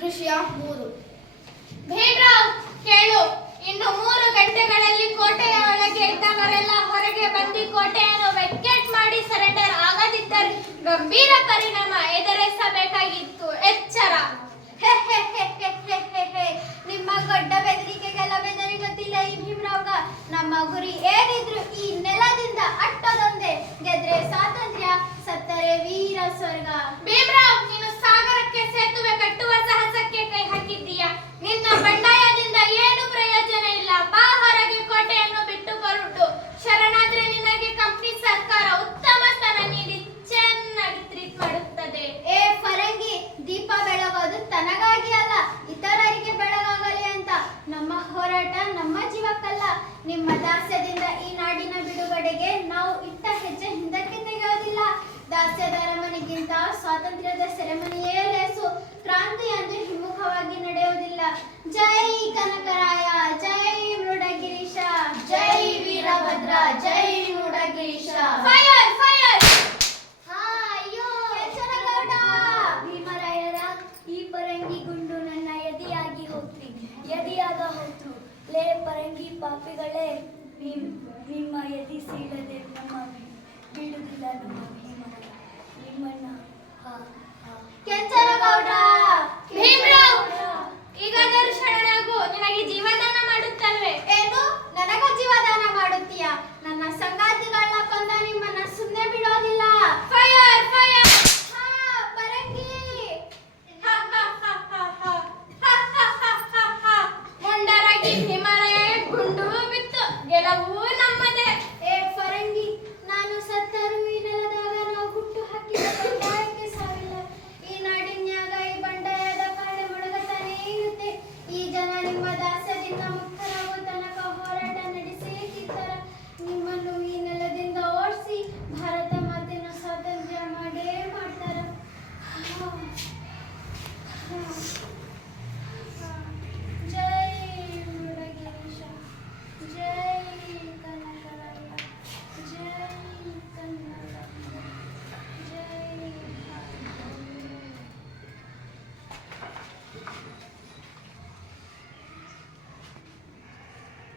ದೃಶ್ಯ 3. ಭೀಮ್ರಾವ್ ಕೇಳು, ಇನ್ನು 3 ಗಂಟೆಗಳಲ್ಲಿ ಕೋಟೆಯ ಒಳಗೆ ಇದ್ದವರೆಲ್ಲ ಹೊರಗೆ ಬಂದು ಕೋಟೆಯನ್ನು ವೆಕೆಟ್ ಮಾಡಿ ಸರೆಂಡರ್ ಆಗದಿದ್ದರೆ ಗಂಭೀರ ಪರಿಣಾಮ ಎದುರಿಸಬೇಕಾಗಿತ್ತು. ಎಚ್ಚರ. ನಿಮ್ಮ ದೊಡ್ಡ ಬೆದರಿಕೆಗೆಲ್ಲ ಬೆದರಿ ಗೊತ್ತಿಲ್ಲ ಈ ಭೀಮ್ರಾವ್ಗ. ನಮ್ಮ ಗುರಿ ಏನಿದ್ರು ಈ ನೆಲದಿಂದ ಅಟ್ಟದೊಂದೇ. ಗೆದ್ರೆ ಸ್ವಾತಂತ್ರ್ಯ, ಸತ್ತರೆ ವೀರ ಸ್ವರ್ಗ. ಭೀಮ್ರಾವ್, ನೀನು ಸಾಗರಕ್ಕೆ ಸೇತುವೆ ಕಟ್ಟುವ ಸಾಹಸಕ್ಕೆ ಕೈ ಹಾಕಿದ್ದೀಯ. ನಿನ್ನ ಬಂಡಾಯದಿಂದ ಏನು ಪ್ರಯೋಜನ ಇಲ್ಲ. ಬಾ ಹೊರಗೆ, ಕೋಟೆಯನ್ನು ಬಿಟ್ಟು ಹೊರಟು. ಶರಣಾದ್ರೆ ನಿನಗೆ ಕಂಪ್ನಿ ಸರ್ಕಾರ ಉತ್ತಮ ಸ್ಥಾನ ನೀಡಿ ಚೆನ್ನಾಗಿ ಟ್ರೀಟ್ ಮಾಡುತ್ತದೆ. ಏ ಫರಂಗಿ, ದೀಪ ಬೆಳಗೋದು ತನಗಾಗಿ ಅಲ್ಲ, ಇತರರಿಗೆ ಬೆಳಗಾಗಲಿ ಅಂತ. ನಮ್ಮ ಹೋರಾಟ ನಮ್ಮ ಜೀವಕ್ಕಲ್ಲ. ನಿಮ್ಮ ದಾಸ್ಯದಿಂದ ಈ ನಾಡಿನ ಬಿಡುಗಡೆಗೆ ನಾವು ಇಟ್ಟ ಹೆಜ್ಜೆ ಹಿಂದಕ್ಕೆ ತೆಗೆಯೋದಿಲ್ಲ. ದಾಸ್ಯದ ಅರಮನೆಗಿಂತ ಸ್ವಾತಂತ್ರ್ಯದ ಸೆರೆಮನೆಯೇ ಲೇಸು. ಕ್ರಾಂತಿ ಅಂದ್ರೆ ಹಿಮ್ಮುಖವಾಗಿ ನಡೆಯುವುದಿಲ್ಲ. ಜೈ ಕನಕರಾಯ, ಜೈ ಮೃಡಗಿರೀಶ, ಜೈ ವೀರಭದ್ರ, ಜೈ ಮೃಡಗಿರೀಶ. Fire fire. ಅಯ್ಯೋ ಎಚ್ಚರಗೌಡ. ಭೀಮರಾಯರ ಈ ಪರಂಗಿ ಗುಂಡು ನನ್ನ ಎದೆಯಾಗಿ ಹೋಗ್ತಿ, ಎದೆಯಾಗ ಹೋಗ್ತು. ಲೇ ಪರಂಗಿ ಪಾಪಿಗಳೇ, ನಿಮ್ಮ ಎದಿ ಸೀಳದೆ ನಮ್ಮ ಬಿಡುವುದಿಲ್ಲ ನಮ್ಮ ಭೀಮರಾಯ. ನಿಮ್ಮನ್ನ ಕೆಂಚರ